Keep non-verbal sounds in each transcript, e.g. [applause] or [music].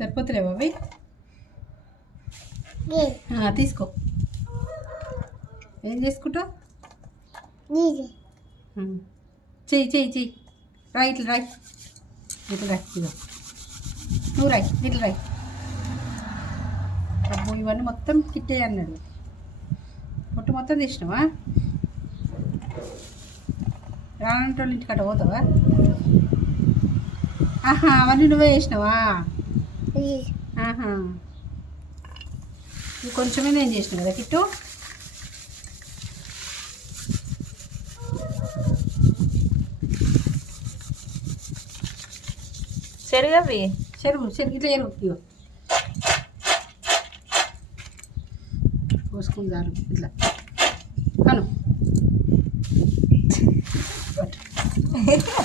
సరిపోతలేవా అవి? తీసుకో. ఏం చేసుకుంటావు. చెయ్యి చెయ్యి చెయ్యి. రాయి ఇట్లా రాయి ఇట్లా రాయి ఇదో నువ్వు రాయి ఇట్లా రాయి అబ్బో ఇవన్నీ మొత్తం కిట్టే అన్నాడు. పొట్టు మొత్తం తీసినావా? రానంటోళ్ళ ఇంటికట పోతావా? ఆహా అవన్నీ నువ్వే వేసినావా ఇది కొంచెమే నేను చేసిన కదా కిట్టు? చెరుగవి చెరుగు చెరుగు ఇట్లా ఇగో పోసుకుందారు ఇట్లా. కను. [laughs]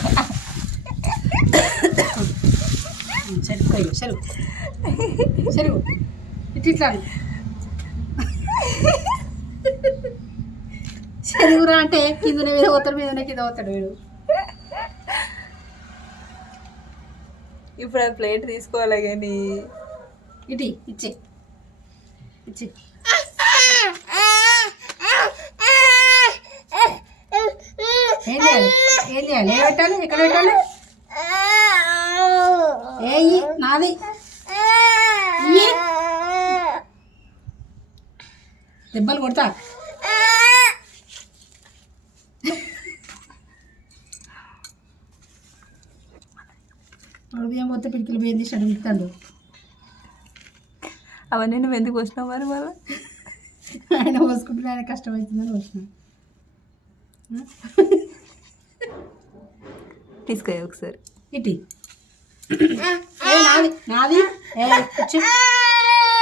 ఇట్లా. చెరుగురా అంటే కిందనే మీద పోతాడు మీదనే కింద పోతాడు వీడు. ఇప్పుడు అది ప్లేట్ తీసుకోవాలి కానీ. ఇటీ ఇచ్చే. ఇచ్చే. ఏం చేయాలి? ఏం చేయాలి? ఏ పెట్టాలి? ఎక్కడ పెట్టాలి? ఏయి నాది. దెబ్బలు కొడతా. బియ్యం పోతే పిడికిలు బియ్యం తీసి అడుగుతాడు అవన్నీ నువ్వు ఎందుకు వచ్చినావు మరి మళ్ళీ? ఆయన పోసుకుంటే ఆయన కష్టమవుతుందని వచ్చిన తీసుకో ఒకసారి. ఇటీ. నాది? నాది? ఏ కూర్చో.